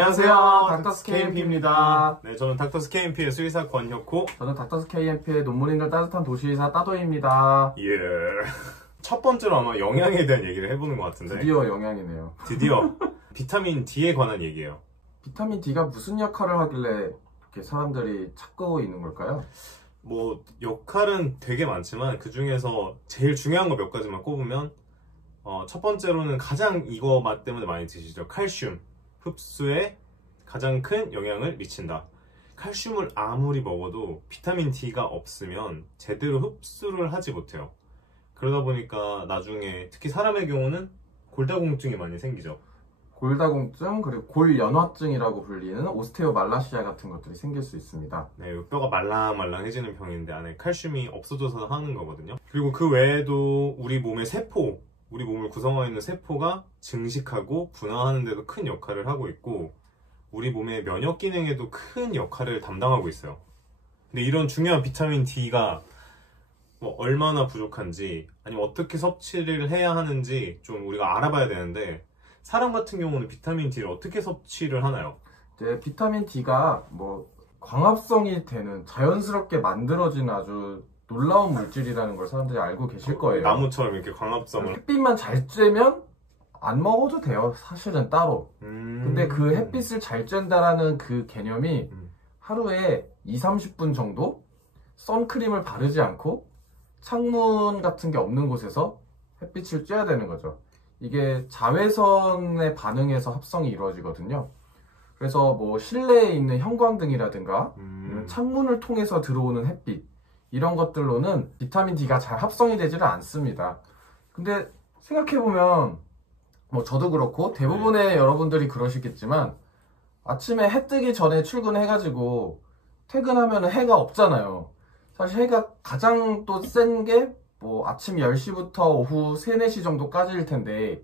안녕하세요, 닥터스 KMP입니다. 네, 저는 닥터스 KMP의 수의사 권혁호. 저는 닥터스 KMP의 논문인들 따뜻한 도시의사 따도입니다. 예. 첫 번째로 아마 영양에 대한 얘기를 해보는 것 같은데. 드디어 영양이네요. 드디어 비타민 D에 관한 얘기예요. 비타민 D가 무슨 역할을 하길래 이렇게 사람들이 찾고 있는 걸까요? 뭐 역할은 되게 많지만 그 중에서 제일 중요한 거 몇 가지만 꼽으면 첫 번째로는 가장 이거 맛 때문에 많이 드시죠. 칼슘 흡수에 가장 큰 영향을 미친다. 칼슘을 아무리 먹어도 비타민 D가 없으면 제대로 흡수를 하지 못해요. 그러다 보니까 나중에 특히 사람의 경우는 골다공증이 많이 생기죠. 골다공증, 그리고 골연화증이라고 불리는 오스테오말라시아 같은 것들이 생길 수 있습니다. 네, 뼈가 말랑말랑해지는 병인데 안에 칼슘이 없어져서 하는 거거든요. 그리고 그 외에도 우리 몸의 세포, 우리 몸을 구성하고 있는 세포가 증식하고 분화하는 데도 큰 역할을 하고 있고 우리 몸의 면역 기능에도 큰 역할을 담당하고 있어요. 근데 이런 중요한 비타민 D가 뭐 얼마나 부족한지 아니면 어떻게 섭취를 해야 하는지 좀 우리가 알아봐야 되는데 사람 같은 경우는 비타민 D를 어떻게 섭취를 하나요? 이제 비타민 D가 뭐 광합성이 되는 자연스럽게 만들어지는 아주 놀라운 물질이라는 걸 사람들이 알고 계실 거예요. 나무처럼 이렇게 광합성을. 햇빛만 잘 쬐면 안 먹어도 돼요, 사실은 따로. 근데 그 햇빛을 잘 쬐다라는 그 개념이 하루에 20-30분 정도 선크림을 바르지 않고 창문 같은 게 없는 곳에서 햇빛을 쬐야 되는 거죠. 이게 자외선에 반응해서 합성이 이루어지거든요. 그래서 뭐 실내에 있는 형광등이라든가 창문을 통해서 들어오는 햇빛, 이런 것들로는 비타민 D가 잘 합성이 되지를 않습니다. 근데 생각해보면 뭐 저도 그렇고 대부분의 여러분들이 그러시겠지만 아침에 해 뜨기 전에 출근해가지고 퇴근하면 해가 없잖아요. 사실 해가 가장 또 센 게 뭐 아침 10시부터 오후 3, 4시 정도까지일 텐데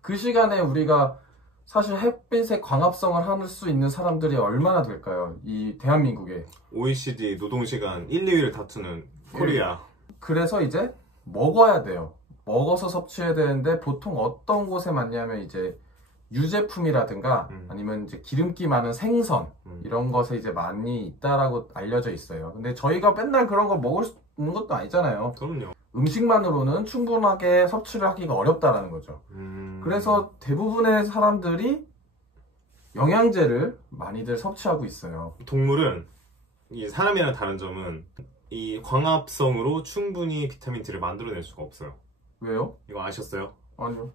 그 시간에 우리가 사실 햇빛의 광합성을 할 수 있는 사람들이 얼마나 될까요? 이 대한민국에. OECD 노동시간 1, 2위를 다투는 코리아. 그래서 이제 먹어야 돼요. 먹어서 섭취해야 되는데 보통 어떤 곳에 많냐면 이제 유제품이라든가 아니면 이제 기름기 많은 생선 이런 것에 이제 많이 있다라고 알려져 있어요. 근데 저희가 맨날 그런 걸 먹을 수 있는 것도 아니잖아요. 그럼요. 음식만으로는 충분하게 섭취를 하기가 어렵다라는 거죠. 그래서 대부분의 사람들이 영양제를 많이들 섭취하고 있어요. 동물은 이 사람이랑 다른 점은 이 광합성으로 충분히 비타민 D를 만들어낼 수가 없어요. 왜요? 이거 아셨어요? 아니요.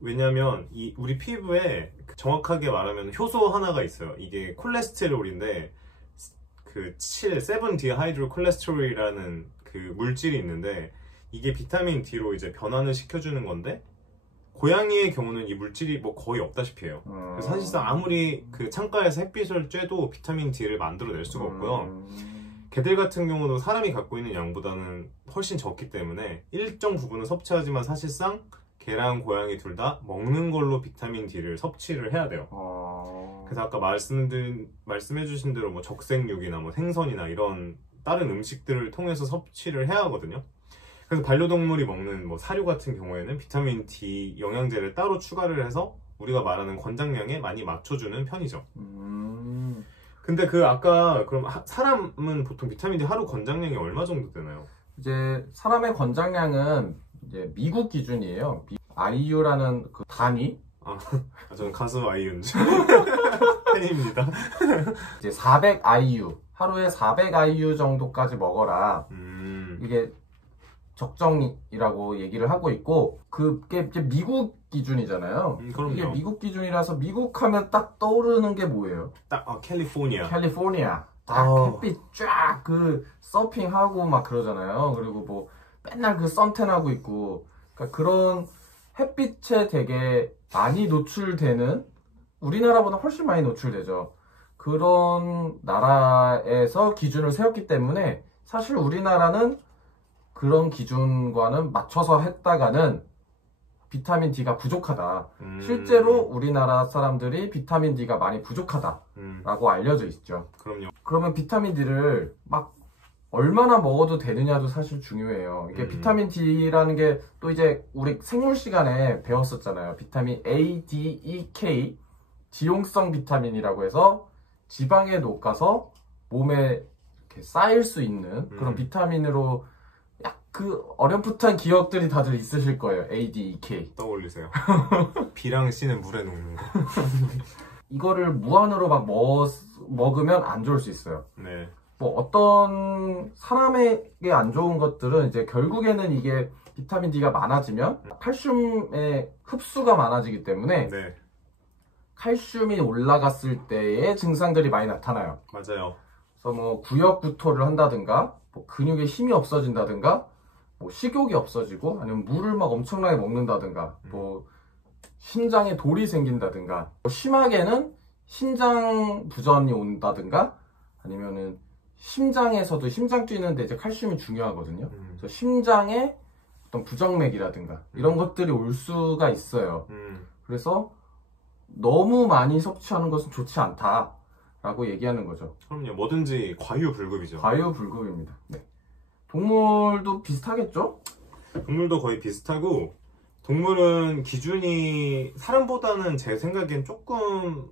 왜냐면 이 우리 피부에 정확하게 말하면 효소 하나가 있어요. 이게 콜레스테롤인데 그 7-디하이드로콜레스테롤이라는 그 물질이 있는데 이게 비타민 D로 이제 변환을 시켜주는 건데 고양이의 경우는 이 물질이 뭐 거의 없다시피 해요. 그래서 사실상 아무리 그 창가에서 햇빛을 쬐도 비타민 D를 만들어낼 수가 없고요. 개들 같은 경우도 사람이 갖고 있는 양보다는 훨씬 적기 때문에 일정 부분은 섭취하지만 사실상 개랑 고양이 둘 다 먹는 걸로 비타민 D를 섭취를 해야 돼요. 그래서 아까 말씀해주신 대로 뭐 적색육이나 뭐 생선이나 이런 다른 음식들을 통해서 섭취를 해야 하거든요. 그래서 반려동물이 먹는 뭐 사료 같은 경우에는 비타민 D 영양제를 따로 추가를 해서 우리가 말하는 권장량에 많이 맞춰주는 편이죠. 근데 그 아까 그럼 사람은 보통 비타민 D 하루 권장량이 얼마 정도 되나요? 이제 사람의 권장량은 이제 미국 기준이에요. IU라는 그 단위. 저는 가수 아이유인지 팬입니다. 이제 400 IU, 하루에 400 IU 정도까지 먹어라. 이게 적정이라고 얘기를 하고 있고 그게 이제 미국 기준이잖아요. 그럼요. 이게 미국 기준이라서 미국 하면 딱 떠오르는 게 뭐예요? 캘리포니아. 딱 햇빛 쫙 그 서핑하고 막 그러잖아요. 그리고 뭐 맨날 그 선탠하고 있고 그러니까 그런 햇빛에 되게 많이 노출되는 우리나라보다 훨씬 많이 노출되죠. 그런 나라에서 기준을 세웠기 때문에 사실 우리나라는 그런 기준과는 맞춰서 했다가는 비타민 D가 부족하다. 실제로 우리나라 사람들이 비타민 D가 많이 부족하다라고 알려져 있죠. 그럼요. 그러면 비타민 D를 막 얼마나 먹어도 되느냐도 사실 중요해요. 이게 비타민 D라는 게 또 이제 우리 생물 시간에 배웠었잖아요. 비타민 A, D, E, K 지용성 비타민이라고 해서 지방에 녹아서 몸에 이렇게 쌓일 수 있는 그런 비타민으로 그 어렴풋한 기억들이 다들 있으실 거예요. A, D, E, K 떠올리세요. B랑 C는 물에 녹는 거. 이거를 무한으로 막 먹으면 안 좋을 수 있어요. 네. 뭐 어떤 사람에게 안 좋은 것들은 이제 결국에는 이게 비타민 D가 많아지면 칼슘의 흡수가 많아지기 때문에 네. 칼슘이 올라갔을 때의 증상들이 많이 나타나요. 맞아요. 그래서 뭐 구역구토를 한다든가 뭐 근육에 힘이 없어진다든가 뭐 식욕이 없어지고 아니면 물을 막 엄청나게 먹는다든가 뭐 심장에 돌이 생긴다든가 뭐 심하게는 심장 부전이 온다든가 아니면은 심장에서도 심장 뛰는데 이제 칼슘이 중요하거든요. 그래서 심장에 어떤 부정맥이라든가 이런 것들이 올 수가 있어요. 그래서 너무 많이 섭취하는 것은 좋지 않다라고 얘기하는 거죠. 그럼요. 뭐든지 과유불급이죠. 과유불급입니다. 네. 동물도 비슷하겠죠? 동물도 거의 비슷하고 동물은 기준이 사람보다는 제 생각엔 조금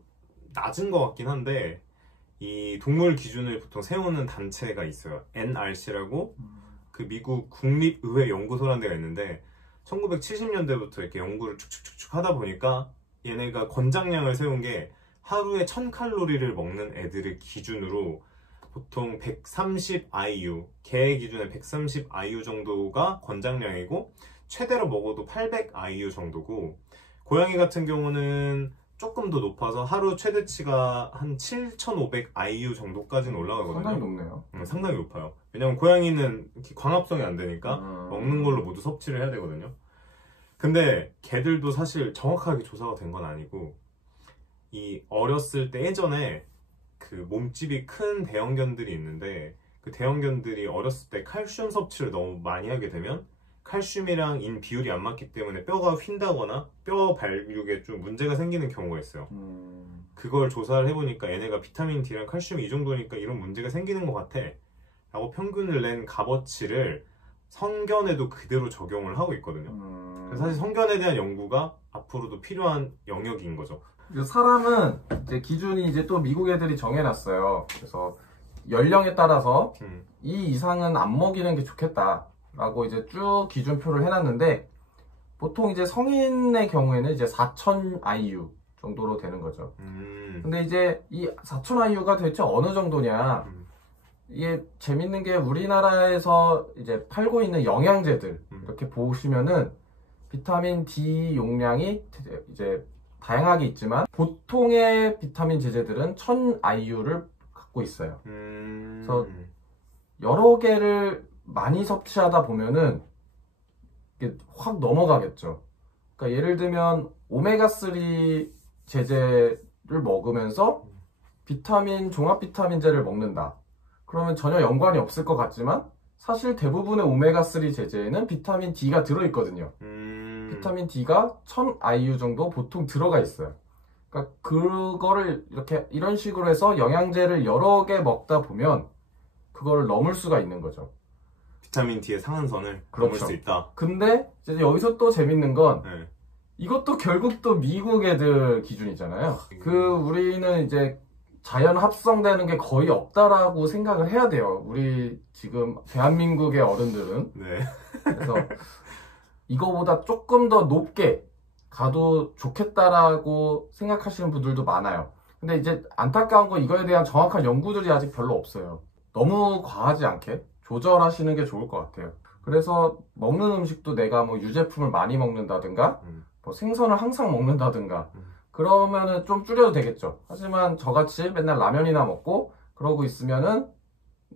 낮은 것 같긴 한데 이 동물 기준을 보통 세우는 단체가 있어요. NRC라고 그 미국 국립의회연구소라는 데가 있는데 1970년대부터 이렇게 연구를 축축축축 하다 보니까 얘네가 권장량을 세운 게 하루에 1000칼로리를 먹는 애들을 기준으로 보통 130 IU, 개 기준에 130 IU 정도가 권장량이고 최대로 먹어도 800 IU 정도고 고양이 같은 경우는 조금 더 높아서 하루 최대치가 한 7500 IU 정도까지는 올라가거든요. 상당히 높네요. 상당히 높아요. 왜냐면 고양이는 이렇게 광합성이 안 되니까 먹는 걸로 모두 섭취를 해야 되거든요. 근데 개들도 사실 정확하게 조사가 된 건 아니고 이 어렸을 때 예전에 그 몸집이 큰 대형견들이 있는데 그 대형견들이 어렸을 때 칼슘 섭취를 너무 많이 하게 되면 칼슘이랑 인 비율이 안 맞기 때문에 뼈가 휜다거나 뼈 발육에 좀 문제가 생기는 경우가 있어요. 그걸 조사를 해보니까 얘네가 비타민 D랑 칼슘이 이 정도니까 이런 문제가 생기는 것 같아 라고 평균을 낸 값어치를 성견에도 그대로 적용을 하고 있거든요. 그래서 사실 성견에 대한 연구가 앞으로도 필요한 영역인 거죠. 사람은 이제 기준이 이제 또 미국 애들이 정해놨어요. 그래서 연령에 따라서 이 이상은 안 먹이는 게 좋겠다라고 이제 쭉 기준표를 해놨는데 보통 이제 성인의 경우에는 이제 4000 IU 정도로 되는 거죠. 근데 이제 이 4000 IU가 대체 어느 정도냐? 이게 재밌는 게 우리나라에서 이제 팔고 있는 영양제들 이렇게 보시면은 비타민 D 용량이 이제 다양하게 있지만 보통의 비타민 제제들은 1000 IU를 갖고 있어요. 그래서 여러 개를 많이 섭취하다 보면은 이게 확 넘어가겠죠. 그러니까 예를 들면 오메가3 제제를 먹으면서 비타민 종합 비타민제를 먹는다. 그러면 전혀 연관이 없을 것 같지만 사실 대부분의 오메가3 제제에는 비타민 D가 들어있거든요. 비타민 D가 1000 IU 정도 보통 들어가 있어요. 그러니까 그거를 이렇게 이런 식으로 해서 영양제를 여러 개 먹다 보면 그거를 넘을 수가 있는 거죠. 비타민 D의 상한선을 그렇죠. 넘을 수 있다. 근데 이제 여기서 또 재밌는 건 이것도 결국 또 미국 애들 기준이잖아요. 우리는 이제 자연 합성되는 게 거의 없다라고 생각을 해야 돼요. 우리 지금 대한민국의 어른들은. 네. 그래서 이거보다 조금 더 높게 가도 좋겠다라고 생각하시는 분들도 많아요. 근데 이제 안타까운 건 이거에 대한 정확한 연구들이 아직 별로 없어요. 너무 과하지 않게 조절하시는 게 좋을 것 같아요. 그래서 먹는 음식도 내가 뭐 유제품을 많이 먹는다든가 뭐 생선을 항상 먹는다든가 그러면은 좀 줄여도 되겠죠. 하지만 저같이 맨날 라면이나 먹고 그러고 있으면은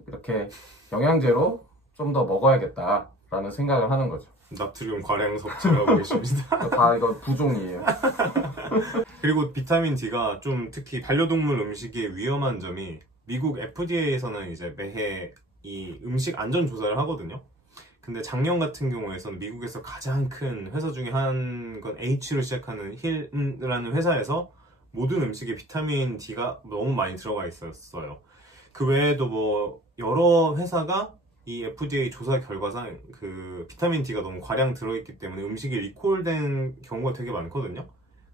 이렇게 영양제로 좀 더 먹어야겠다라는 생각을 하는 거죠. 나트륨 과량 섭취를 하고 계십니다. 다 이거 부종이에요. 그리고 비타민 D가 좀 특히 반려동물 음식의 위험한 점이 미국 FDA에서는 이제 매해 이 음식 안전 조사를 하거든요. 근데 작년 같은 경우에서는 미국에서 가장 큰 회사 중에 한 건 H로 시작하는 힐이라는 회사에서 모든 음식에 비타민 D가 너무 많이 들어가 있었어요. 그 외에도 뭐 여러 회사가 이 FDA 조사 결과상 그 비타민 D가 너무 과량 들어있기 때문에 음식이 리콜된 경우가 되게 많거든요.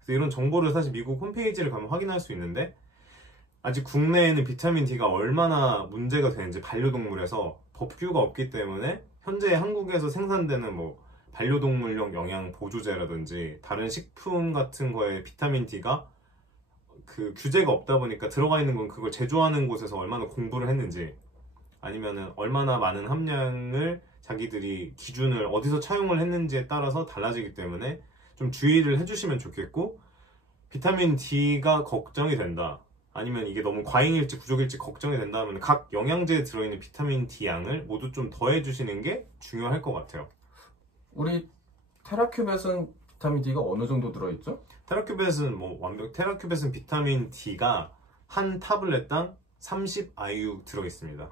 그래서 이런 정보를 사실 미국 홈페이지를 가면 확인할 수 있는데 아직 국내에는 비타민 D가 얼마나 문제가 되는지 반려동물에서 법규가 없기 때문에 현재 한국에서 생산되는 뭐 반려동물용 영양 보조제라든지 다른 식품 같은 거에 비타민 D가 그 규제가 없다 보니까 들어가 있는 건 그걸 제조하는 곳에서 얼마나 공부를 했는지 아니면은 얼마나 많은 함량을 자기들이 기준을 어디서 차용을 했는지에 따라서 달라지기 때문에 좀 주의를 해주시면 좋겠고 비타민 D가 걱정이 된다 아니면 이게 너무 과잉일지 부족일지 걱정이 된다면 각 영양제에 들어있는 비타민 D 양을 모두 좀 더해주시는 게 중요할 것 같아요. 우리 테라큐벳은 비타민 D가 어느 정도 들어있죠? 테라큐벳은 테라큐벳은 비타민 D가 한 타블렛당 30 IU 들어있습니다.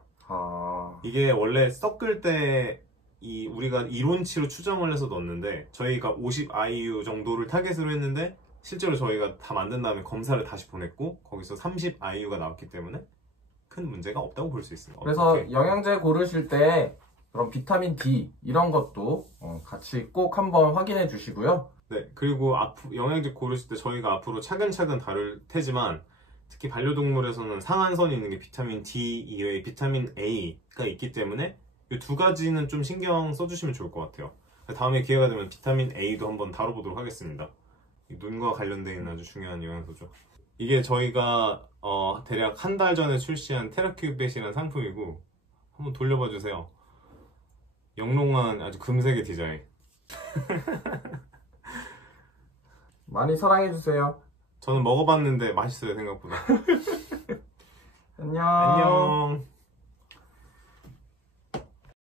이게 원래 섞을 때 우리가 이론치로 추정을 해서 넣었는데 저희가 50 IU 정도를 타겟으로 했는데 실제로 저희가 다 만든 다음에 검사를 다시 보냈고 거기서 30 IU가 나왔기 때문에 큰 문제가 없다고 볼 수 있습니다. 그래서 어떻게? 영양제 고르실 때 그럼 비타민 D 이런 것도 같이 꼭 한번 확인해 주시고요. 네, 그리고 영양제 고르실 때 저희가 앞으로 차근차근 다룰 테지만 특히 반려동물에서는 상한선이 있는 게 비타민 D 이외에 비타민 A가 있기 때문에 이 두 가지는 좀 신경 써주시면 좋을 것 같아요. 다음에 기회가 되면 비타민 A도 한번 다뤄보도록 하겠습니다. 눈과 관련되어 있는 아주 중요한 영양소죠. 이게 저희가 대략 한 달 전에 출시한 테라큐벳이라는 상품이고 한번 돌려봐 주세요. 영롱한 아주 금색의 디자인. 많이 사랑해주세요. 저는 먹어봤는데 맛있어요 생각보다. 안녕. 안녕.